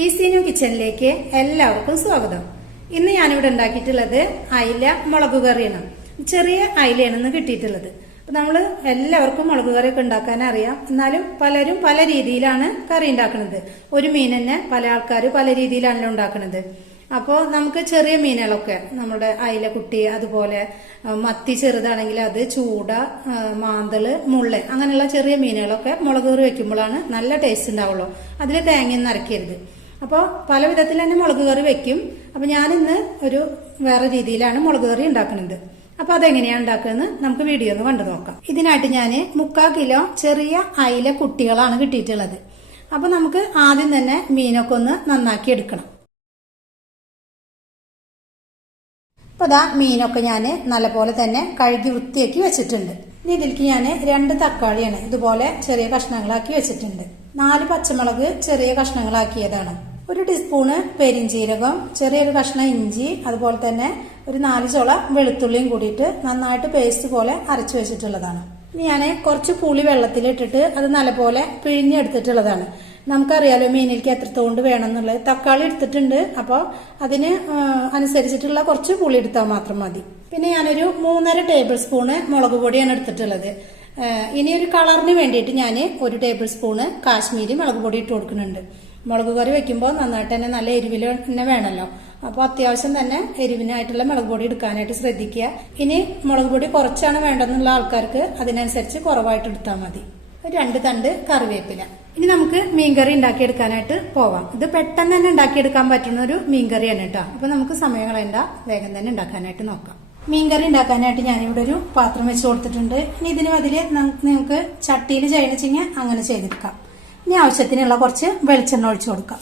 Easy new കിച്ചണിലേക്ക് എല്ലാവർക്കും സ്വാഗതം. ഇന്ന് ഞാനിവിടെ ഉണ്ടാക്കിയിട്ടുള്ളത് അയില മുളക് കറിയാണ്. ചെറിയ അയിലയാണ് കിട്ടിയിട്ടുള്ളത്. അപ്പൊ നമ്മള് എല്ലാവർക്കും മുളക് കറിയൊക്കെ ഉണ്ടാക്കാൻ അറിയാം. എന്നാലും പലരും പല രീതിയിലാണ് കറി ഉണ്ടാക്കുന്നത്. ഒരു മീൻ തന്നെ പല ആൾക്കാർ പല രീതിയിലാണല്ലോ ഉണ്ടാക്കുന്നത്. അപ്പോൾ നമുക്ക് ചെറിയ മീനുകളൊക്കെ നമ്മുടെ അയില കുട്ടി, അതുപോലെ മത്തി ചെറുതാണെങ്കിൽ അത്, ചൂട, മാന്തള്, മുള്ള, അങ്ങനെയുള്ള ചെറിയ മീനുകളൊക്കെ മുളക് കറി വെക്കുമ്പോഴാണ് നല്ല ടേസ്റ്റ് ഉണ്ടാവുള്ളൂ. അതിൽ തേങ്ങയൊന്നും അരക്കരുത്. അപ്പോൾ പല വിധത്തിൽ തന്നെ മുളക് കറി വെക്കും. അപ്പൊ ഞാനിന്ന് ഒരു വേറെ രീതിയിലാണ് മുളക് കറി ഉണ്ടാക്കുന്നത്. അപ്പൊ അതെങ്ങനെയാണ് ഉണ്ടാക്കുന്നത് നമുക്ക് വീഡിയോ ഒന്ന് കണ്ടു നോക്കാം. ഇതിനായിട്ട് ഞാൻ 3/4 കിലോ ചെറിയ അയില കുട്ടികളാണ് കിട്ടിയിട്ടുള്ളത്. അപ്പൊ നമുക്ക് ആദ്യം തന്നെ മീനൊക്കെ ഒന്ന് നന്നാക്കി എടുക്കണം. അപ്പൊ അതാ മീനൊക്കെ ഞാൻ നല്ലപോലെ തന്നെ കഴുകി വൃത്തിയാക്കി വെച്ചിട്ടുണ്ട്. ഇനി ഇതിലേക്ക് ഞാൻ 2 തക്കാളിയാണ് ഇതുപോലെ ചെറിയ കഷ്ണങ്ങളാക്കി വെച്ചിട്ടുണ്ട്. 4 പച്ചമുളക് ചെറിയ കഷ്ണങ്ങളാക്കിയതാണ്. 1 ടീസ്പൂണ് പെരിഞ്ചീരകം, ചെറിയൊരു കഷ്ണം ഇഞ്ചി, അതുപോലെ തന്നെ ഒരു 4 ചുള വെളുത്തുള്ളിയും കൂടിയിട്ട് നന്നായിട്ട് പേസ്റ്റ് പോലെ അരച്ചു വെച്ചിട്ടുള്ളതാണ്. ഇനി ഞാൻ കുറച്ച് പുളി വെള്ളത്തിലിട്ടിട്ട് അത് നല്ലപോലെ പിഴിഞ്ഞെടുത്തിട്ടുള്ളതാണ്. നമുക്കറിയാലോ മീനിലേക്ക് എത്രത്തോണ്ട് വേണം എന്നുള്ളത്. തക്കാളി എടുത്തിട്ടുണ്ട്, അപ്പോൾ അതിന് അനുസരിച്ചിട്ടുള്ള കുറച്ച് പുളി എടുത്താൽ മാത്രം മതി. പിന്നെ ഞാനൊരു 3.5 ടേബിൾ സ്പൂണ് മുളക് പൊടിയാണ് എടുത്തിട്ടുള്ളത്. ഇനി ഒരു കളറിന് വേണ്ടിയിട്ട് ഞാൻ 1 ടേബിൾ സ്പൂണ് കാശ്മീരി മുളക് പൊടി ഇട്ട് കൊടുക്കുന്നുണ്ട്. മുളക് കറി വെക്കുമ്പോൾ നന്നായിട്ട് തന്നെ നല്ല എരിവിൽ തന്നെ വേണമല്ലോ. അപ്പോൾ അത്യാവശ്യം തന്നെ എരിവിനായിട്ടുള്ള മുളക് പൊടി എടുക്കാനായിട്ട് ശ്രദ്ധിക്കുക. ഇനി മുളക് പൊടി കുറച്ചാണ് വേണ്ടെന്നുള്ള ആൾക്കാർക്ക് അതിനനുസരിച്ച് കുറവായിട്ട് എടുത്താൽ മതി. 2 തണ്ട് കറിവേപ്പില. ഇനി നമുക്ക് മീൻകറി ഉണ്ടാക്കിയെടുക്കാനായിട്ട് പോവാം. ഇത് പെട്ടെന്ന് തന്നെ ഉണ്ടാക്കിയെടുക്കാൻ പറ്റുന്ന ഒരു മീൻകറിയാണ് കേട്ടോ. അപ്പൊ നമുക്ക് സമയം കളയണ്ട, വേഗം തന്നെ ഉണ്ടാക്കാനായിട്ട് നോക്കാം. മീൻകറി ഉണ്ടാക്കാനായിട്ട് ഞാനിവിടെ ഒരു പാത്രം വെച്ച് കൊടുത്തിട്ടുണ്ട്. ഇനി ഇതിന് അതിൽ നിങ്ങൾക്ക് ചട്ടിയിൽ ചെയ്യണമെങ്കിൽ അങ്ങനെ ചെയ്തെടുക്കാം. ഇനി ആവശ്യത്തിനുള്ള കുറച്ച് വെളിച്ചെണ്ണ ഒഴിച്ചു കൊടുക്കാം.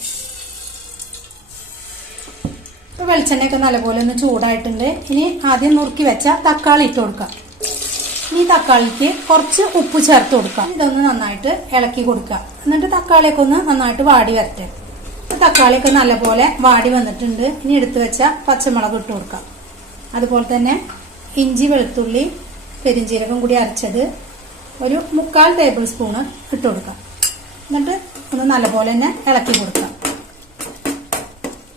ഇപ്പൊ വെളിച്ചെണ്ണയൊക്കെ നല്ലപോലെ ഒന്ന് ചൂടായിട്ടുണ്ട്. ഇനി ആദ്യം നുറുക്കി വെച്ച തക്കാളി ഇട്ട് കൊടുക്കാം. ഈ തക്കാളിക്ക് കുറച്ച് ഉപ്പ് ചേർത്ത് കൊടുക്കാം. ഇതൊന്ന് നന്നായിട്ട് ഇളക്കി കൊടുക്കാം. എന്നിട്ട് തക്കാളിയൊക്കെ ഒന്ന് നന്നായിട്ട് വാടി വരട്ടെ. തക്കാളിയൊക്കെ നല്ലപോലെ വാടി വന്നിട്ടുണ്ട്. ഇനി എടുത്തു വെച്ച പച്ചമുളക് ഇട്ട് കൊടുക്കാം. അതുപോലെ തന്നെ ഇഞ്ചി, വെളുത്തുള്ളി, പെരിഞ്ചീരകം കൂടി അരച്ചത് ഒരു 3/4 ടേബിൾ സ്പൂണ് ഇട്ട് കൊടുക്കാം. എന്നിട്ട് ഒന്ന് നല്ലപോലെ തന്നെ ഇളക്കി കൊടുക്കാം.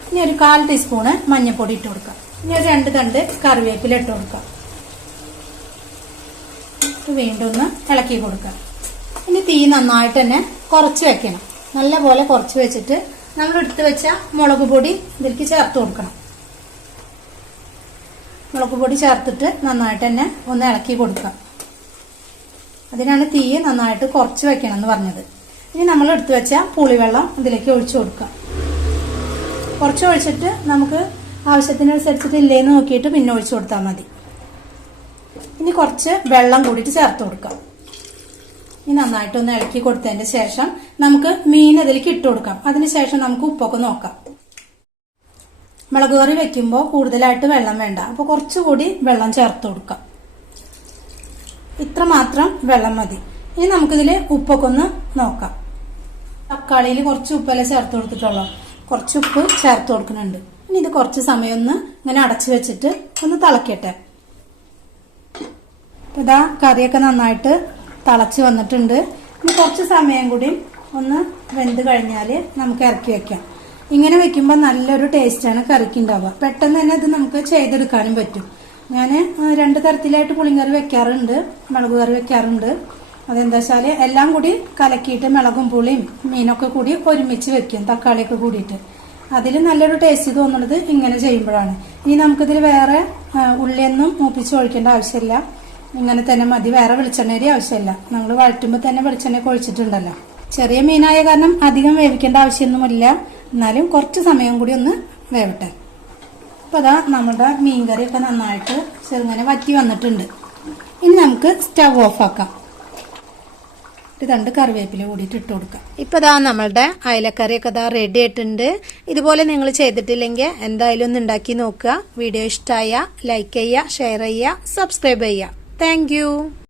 ഇനി ഒരു 1/4 ടീസ്പൂണ് മഞ്ഞൾപ്പൊടി ഇട്ട് കൊടുക്കാം. ഇനി ഒരു 2 തണ്ട് കറിവേപ്പില ഇട്ട് കൊടുക്കാം. വീണ്ടും ഒന്ന് ഇളക്കി കൊടുക്കാം. ഇനി തീ നന്നായിട്ട് തന്നെ കുറച്ച് വെക്കണം. നല്ലപോലെ കുറച്ച് വെച്ചിട്ട് നമ്മൾ എടുത്ത് വെച്ച മുളക് പൊടി ഇതിലേക്ക് ചേർത്ത് കൊടുക്കണം. മുളക് പൊടി ചേർത്തിട്ട് നന്നായിട്ട് തന്നെ ഒന്ന് ഇളക്കി കൊടുക്കാം. അതിനാണ് തീ നന്നായിട്ട് കുറച്ച് വെക്കണം എന്ന് പറഞ്ഞത്. ഇനി നമ്മൾ എടുത്ത് വെച്ച പുളിവെള്ളം ഇതിലേക്ക് ഒഴിച്ചു കൊടുക്കാം. കുറച്ച് ഒഴിച്ചിട്ട് നമുക്ക് ആവശ്യത്തിനനുസരിച്ചിട്ട് ഇല്ലേന്ന് നോക്കിയിട്ട് പിന്നെ ഒഴിച്ചു കൊടുത്താൽ മതി. ഇനി കുറച്ച് വെള്ളം കൂടിയിട്ട് ചേർത്ത് കൊടുക്കാം. ഇനി നന്നായിട്ടൊന്ന് ഇളക്കി കൊടുത്തതിന് ശേഷം നമുക്ക് മീൻ അതിലേക്ക് ഇട്ട് കൊടുക്കാം. അതിനുശേഷം നമുക്ക് ഉപ്പൊക്കെ നോക്കാം. മുളക് കറി വെക്കുമ്പോൾ കൂടുതലായിട്ട് വെള്ളം വേണ്ട, അപ്പോൾ കുറച്ചുകൂടി വെള്ളം ചേർത്ത് കൊടുക്കാം. ഇത്ര മാത്രം വെള്ളം മതി. ഇനി നമുക്കിതിൽ ഉപ്പൊക്കെ ഒന്ന് നോക്കാം. തക്കാളിയിൽ കുറച്ച് ഉപ്പല്ലേ ചേർത്ത് കൊടുത്തിട്ടുള്ളൂ. കുറച്ച് ഉപ്പ് ചേർത്ത് കൊടുക്കുന്നുണ്ട്. ഇനി ഇത് കുറച്ച് സമയം ഒന്ന് ഇങ്ങനെ അടച്ചു വെച്ചിട്ട് ഒന്ന് തിളക്കട്ടെ. ഇതാ കറിയൊക്കെ നന്നായിട്ട് തിളച്ച് വന്നിട്ടുണ്ട്. ഇനി കുറച്ച് സമയം കൂടി ഒന്ന് വെന്ത് കഴിഞ്ഞാൽ നമുക്ക് ഇറക്കി വെക്കാം. ഇങ്ങനെ വെക്കുമ്പോൾ നല്ലൊരു ടേസ്റ്റാണ് കറിക്ക് ഉണ്ടാവുക. പെട്ടെന്ന് തന്നെ ഇത് നമുക്ക് ചെയ്തെടുക്കാനും പറ്റും. ഞാൻ 2 തരത്തിലായിട്ട് പുളിങ്കറി വെക്കാറുണ്ട്, മുളക് കറി വെക്കാറുണ്ട്. അതെന്താ വെച്ചാൽ എല്ലാം കൂടി കലക്കിയിട്ട് മുളകും പുളിയും മീനൊക്കെ കൂടി ഒരുമിച്ച് വെക്കും, തക്കാളിയൊക്കെ കൂടിയിട്ട്. അതിൽ നല്ലൊരു ടേസ്റ്റ് തോന്നുന്നത് ഇങ്ങനെ ചെയ്യുമ്പോഴാണ്. ഇനി നമുക്കിതിൽ വേറെ ഉള്ളിയൊന്നും മൂപ്പിച്ച് ഒഴിക്കേണ്ട ആവശ്യമില്ല. ഇങ്ങനെ തന്നെ മതി. വേറെ വെളിച്ചെണ്ണയുടെ ആവശ്യമില്ല. നമ്മൾ വഴറ്റുമ്പോൾ തന്നെ വെളിച്ചെണ്ണ ഒഴിച്ചിട്ടുണ്ടല്ലോ. ചെറിയ മീനായ കാരണം അധികം വേവിക്കേണ്ട ആവശ്യമൊന്നുമില്ല. എന്നാലും കുറച്ച് സമയം കൂടി ഒന്ന് വേവട്ടെ. അപ്പൊ അതാ നമ്മുടെ മീൻകറിയൊക്കെ നന്നായിട്ട് ചെറുങ്ങനെ വറ്റി വന്നിട്ടുണ്ട്. ഇനി നമുക്ക് സ്റ്റവ് ഓഫ് ആക്കാം. 2 കറിവേപ്പില കൂടിയിട്ട് ഇട്ട് കൊടുക്കാം. ഇപ്പൊ ദാ നമ്മളുടെ അയലക്കറിയൊക്കെ ദാ റെഡി ആയിട്ടുണ്ട്. ഇതുപോലെ നിങ്ങൾ ചെയ്തിട്ടില്ലെങ്കിൽ എന്തായാലും ഒന്ന് ഉണ്ടാക്കി നോക്കുക. വീഡിയോ ഇഷ്ടമായ ലൈക്ക് ചെയ്യുക, ഷെയർ ചെയ്യുക, സബ്സ്ക്രൈബ് ചെയ്യുക. Thank you.